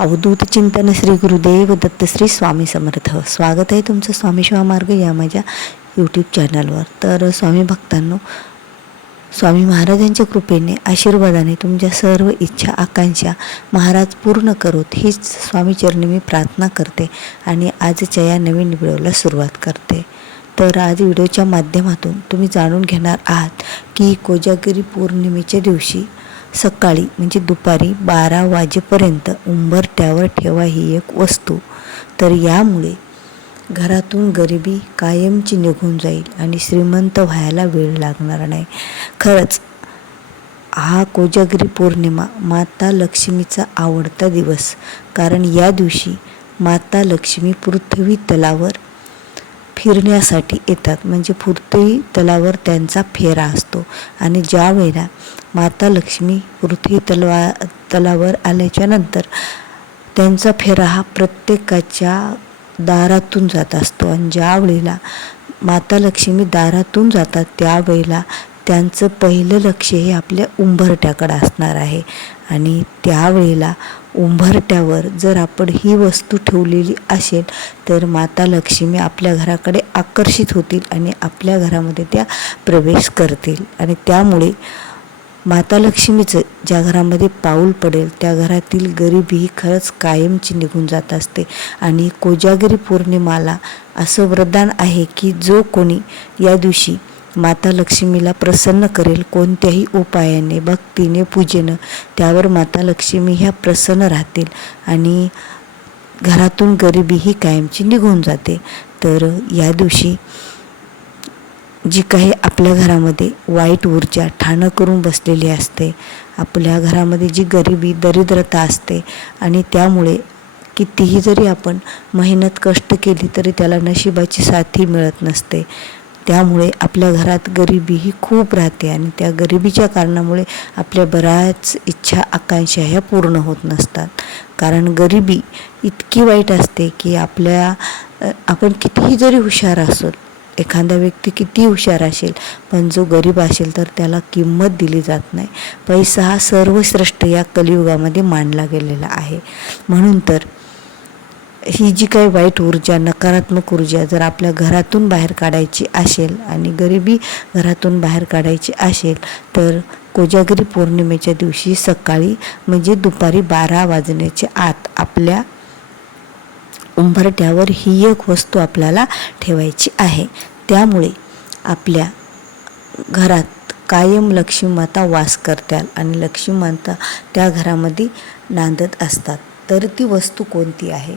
अवधूत चिंतन श्री गुरुदेव दत्त श्री स्वामी समर्थ. स्वागत आहे तुमचं स्वामी शिवा मार्ग या माझ्या यूट्यूब चॅनलवर तर स्वामी भक्तांनो स्वामी महाराजांच्या कृपेने आशीर्वादाने तुमच्या सर्व इच्छा आकांक्षा महाराज पूर्ण करोत हीच स्वामीचरणी मी प्रार्थना करते आणि आजच्या या नवीन व्हिडिओला सुरुवात करते. तर आज व्हिडिओच्या माध्यमातून तुम्ही जाणून घेणार आहात की कोजागिरी पौर्णिमेच्या दिवशी सकाळी म्हणजे दुपारी बारा वाजेपर्यंत उंबरट्यावर ठेवा ही एक वस्तू. तर यामुळे घरातून गरिबी कायमची निघून जाईल आणि श्रीमंत व्हायला वेळ लागणार नाही. खरंच हा कोजागिरी पौर्णिमा माता लक्ष्मीचा आवडता दिवस. कारण या दिवशी माता लक्ष्मी पृथ्वी तलावर फिरण्यासाठी येतात. म्हणजे पृथ्वी तलावर त्यांचा फेरा असतो. आणि ज्या वेळेला माता लक्ष्मी पृथ्वी तलवा तलावर आल्याच्यानंतर त्यांचा फेरा हा प्रत्येकाच्या दारातून जात असतो. आणि ज्या वेळेला माता लक्ष्मी दारातून जातात त्यावेळेला त्यांचं पहिलं लक्ष हे आपल्या उंबरट्याकडं असणार आहे. आणि त्यावेळेला उंबरट्यावर जर आपण ही वस्तू ठेवलेली असेल तर माता लक्ष्मी आपल्या घराकडे आकर्षित होतील आणि आपल्या घरामध्ये त्या प्रवेश करतील. आणि त्यामुळे माता लक्ष्मीचं ज्या घरामध्ये पाऊल पडेल त्या घरातील गरिबी ही खरंच कायमची निघून जात असते. आणि कोजागिरी पौर्णिमाला असं वरदान आहे की जो कोणी या दिवशी माता लक्ष्मीला प्रसन्न करेल कोणत्याही उपायाने भक्तीने पूजेनं. त्यावर माता लक्ष्मी ह्या प्रसन्न राहतील आणि घरातून गरिबी ही कायमची निघून जाते. तर या दिवशी जी काही आपल्या घरामध्ये वाईट ऊर्जा ठाणं करून बसलेली असते आपल्या घरामध्ये जी गरिबी दरिद्रता असते आणि त्यामुळे कितीही जरी आपण मेहनत कष्ट केली तरी त्याला नशिबाची साथी मिळत नसते. त्यामुळे आपल्या घरात गरिबी ही खूप राहते आणि त्या गरिबीच्या कारणामुळे आपल्या बऱ्याच इच्छा आकांक्षा ह्या पूर्ण होत नसतात. कारण गरिबी इतकी वाईट असते की आपल्या आपण कितीही जरी हुशार असो एखादा व्यक्ती किती हुशार असेल पण जो गरीब असेल तर त्याला किंमत दिली जात नाही. पैसा हा सर्वश्रेष्ठ या कलियुगामध्ये मांडला गेलेला आहे. म्हणून तर ही जी काही वाईट ऊर्जा नकारात्मक ऊर्जा जर आपल्या घरातून बाहेर काढायची असेल आणि गरिबी घरातून बाहेर काढायची असेल तर कोजागिरी पौर्णिमेच्या दिवशी सकाळी म्हणजे दुपारी बारा वाजण्याच्या आत आपल्या उंबरट्यावर ही एक वस्तू आपल्याला ठेवायची आहे. त्यामुळे आपल्या घरात कायम लक्ष्मी माता वास करत्याल आणि लक्ष्मी माता त्या घरामध्ये नांदत असतात. तर ती वस्तू कोणती आहे?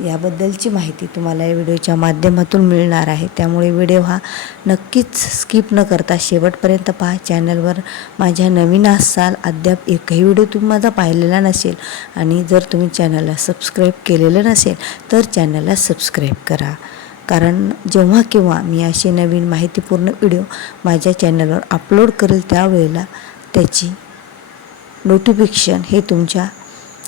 याबद्दलची माहिती तुम्हाला या व्हिडिओच्या माध्यमातून मिळणार आहे. त्यामुळे व्हिडिओ हा नक्कीच स्किप न करता शेवटपर्यंत पहा. चॅनलवर माझ्या नवीन असाल अद्याप एकही व्हिडिओ तुम्ही माझा पाहिलेला नसेल आणि जर तुम्ही चॅनलला सबस्क्राईब केलेलं नसेल तर चॅनलला सबस्क्राईब करा. कारण जेव्हा केव्हा मी असे नवीन माहितीपूर्ण व्हिडिओ माझ्या चॅनलवर अपलोड करेल त्यावेळेला त्याची नोटिफिकेशन हे तुमच्या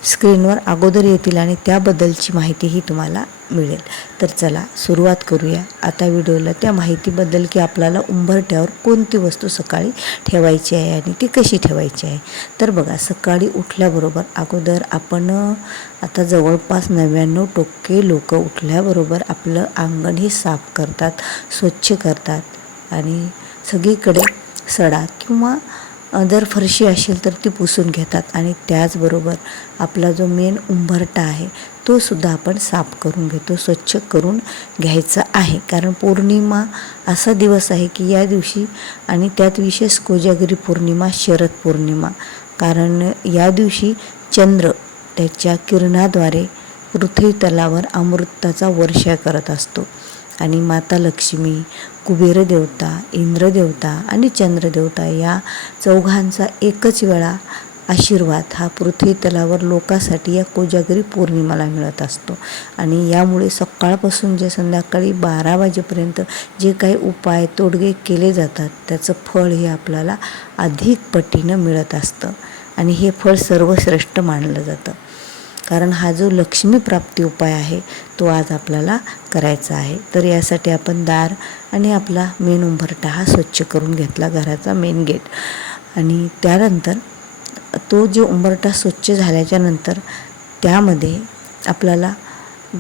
स्क्रीनवर अगोदर येतील आणि त्याबद्दलची माहितीही तुम्हाला मिळेल. तर चला सुरुवात करूया. आता व्हिडिओला त्या माहितीबद्दल की आपल्याला उंबरट्यावर कोणती वस्तू सकाळी ठेवायची आहे आणि ती कशी ठेवायची आहे. तर बघा सकाळी उठल्याबरोबर अगोदर आपण आता जवळपास नव्याण्णव टक्के लोक उठल्याबरोबर आपलं अंगण हे साफ करतात स्वच्छ करतात आणि सगळीकडे सडा किंवा जर फरशी असेल तर ती पुसून घेतात आणि त्याचबरोबर आपला जो मेन उंबरटा आहे तो सुद्धा आपण साफ करून घेतो स्वच्छ करून घ्यायचा आहे. कारण पौर्णिमा असा दिवस आहे की या दिवशी आणि त्यात विशेष कोजागिरी पौर्णिमा शरद पौर्णिमा. कारण या दिवशी चंद्र त्याच्या किरणाद्वारे पृथ्वी तलावर अमृताचा वर्षा करत असतो. आणि माता लक्ष्मी कुबेर देवता इंद्रदेवता आणि चंद्रदेवता या चौघांचा एकच वेळा आशीर्वाद हा पृथ्वी तलावर लोकांसाठी या कोजागरी पौर्णिमाला मिळत असतो. आणि यामुळे सकाळपासून जे संध्याकाळी बारा वाजेपर्यंत जे काही उपाय तोडगे केले जातात त्याचं फळ हे आपल्याला अधिक पटीनं मिळत असतं. आणि हे फळ सर्वश्रेष्ठ मानलं जातं. कारण हा जो लक्ष्मीप्राप्ती उपाय आहे तो आज आपल्याला करायचा आहे. तर यासाठी आपण दार आणि आपला मेन उंबरटा हा स्वच्छ करून घेतला घराचा मेन गेट. आणि त्यानंतर तो जे उंबरटा स्वच्छ झाल्याच्यानंतर त्यामध्ये आपल्याला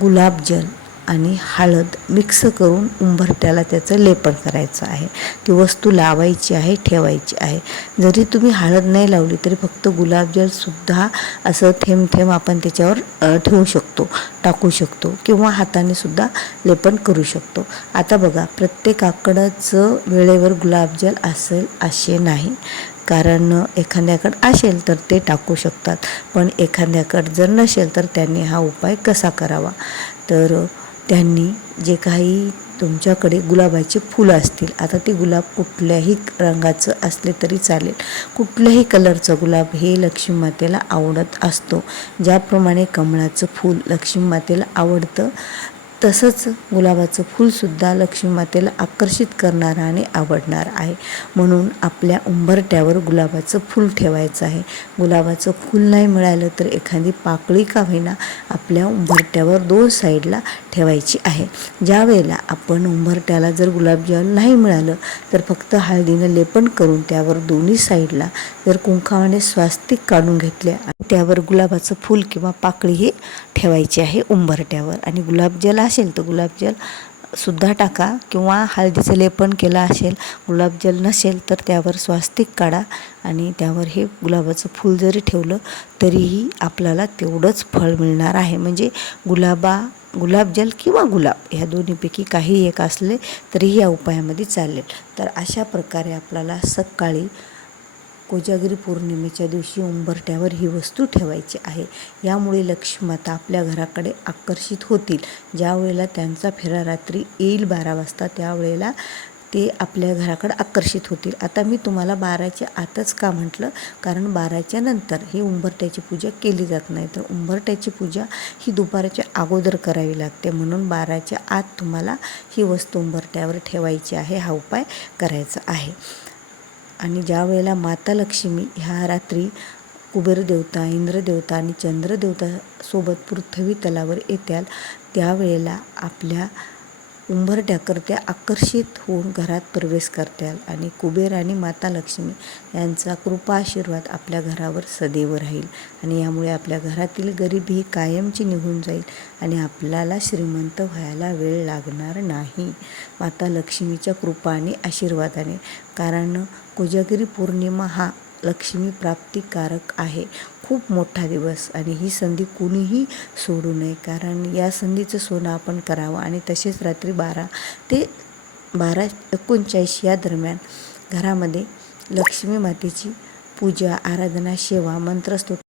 गुलाबजल आणि हळद मिक्स करून उंबरट्याला त्याचं लेपन करायचं आहे. ती वस्तू लावायची आहे ठेवायची आहे. जरी तुम्ही हळद नाही लावली तरी फक्त गुलाबजलसुद्धा असं थेंब थेंब आपण त्याच्यावर ठेवू शकतो टाकू शकतो किंवा हाताने सुद्धा लेपन करू शकतो. आता बघा प्रत्येकाकडंच वेळेवर गुलाबजल असेल असे नाही. कारण एखाद्याकडं असेल तर ते टाकू शकतात. पण एखाद्याकडं जर नसेल तर त्यांनी हा उपाय कसा करावा? तर त्यांनी जे काही तुमच्याकडे गुलाबाचे फुलं असतील आता ते गुलाब कुठल्याही रंगाचं असले तरी चालेल. कुठल्याही कलरचं गुलाब हे लक्ष्मी मातेला आवडत असतो. ज्याप्रमाणे कमळाचं फूल लक्ष्मी मातेला आवडतं तसंच गुलाबाचं फूलसुद्धा लक्ष्मी मातेला आकर्षित करणारं आणि आवडणार आहे. म्हणून आपल्या उंबरट्यावर गुलाबाचं फूल ठेवायचं आहे. गुलाबाचं फूल नाही मिळालं तर एखादी पाकळी का होईना आपल्या उंबरट्यावर दोन साईडला ठेवायची आहे. ज्यावेळेला आपण उंबरट्याला जर गुलाबजल नाही मिळालं तर फक्त हळदीनं लेपन करून त्यावर दोन्ही साईडला जर कुंकावाने स्वास्तिक काढून घेतले आणि त्यावर गुलाबाचं फूल किंवा पाकळी हे ठेवायची आहे उंबरट्यावर आणि गुलाबजल असेल तर गुलाबजल सुद्धा टाका किंवा हळदीचं लेपन केलं असेल गुलाबजल नसेल तर त्यावर स्वास्तिक काढा आणि त्यावर हे गुलाबाचं फूल जरी ठेवलं तरीही आपल्याला तेवढंच फळ मिळणार आहे. म्हणजे गुलाबा गुलाबजल किंवा गुलाब ह्या दोन्हीपैकी काही एक असले तरीही या उपायामध्ये चालेल. तर अशा प्रकारे आपल्याला सकाळी कोजागिरी पौर्णिमेच्या दिवशी उंबरट्यावर ही वस्तू ठेवायची आहे. यामुळे लक्ष्मीमाता आपल्या घराकडे आकर्षित होतील. ज्यावेळेला त्यांचा फेरा रात्री येईल बारा वाजता त्यावेळेला ते आपल्या घराकडे आकर्षित होतील. आता मी तुम्हाला बाराच्या आतच का म्हटलं? कारण बाराच्या नंतर ही उंबरट्याची पूजा केली जात नाही. तर उंबरट्याची पूजा ही दुपारच्या अगोदर करावी लागते. म्हणून बाराच्या आत तुम्हाला ही वस्तू उंबरट्यावर ठेवायची आहे. हा उपाय करायचा आहे. आणि ज्या वेळेला माता लक्ष्मी ह्या रात्री कुबेर देवता इंद्रदेवता आणि चंद्रदेवता सोबत पृथ्वी तलावर येत्याल त्यावेळेला आपल्या उंबरट्याकरत्या आकर्षित होऊन घरात प्रवेश करत्याल आणि कुबेर आणि माता लक्ष्मी यांचा कृपा आशीर्वाद आपल्या घरावर सदैव राहील आणि यामुळे आपल्या घरातील गरिबी कायमची निघून जाईल आणि आपल्याला श्रीमंत व्हायला वेळ लागणार नाही. माता लक्ष्मीच्या कृपा आणि आशीर्वादाने कारण कोजागिरी पौर्णिमा हा लक्ष्मी प्राप्तिकारक आहे. खूप मोठा दिवस आणि ही संधी कुणीही सोडू नये. कारण या संधीचं सोनं आपण करावं आणि तसेच रात्री बारा ते बारा एकोणचाळीस या दरम्यान घरामध्ये लक्ष्मी मातेची पूजा आराधना सेवा मंत्रस्तोत्र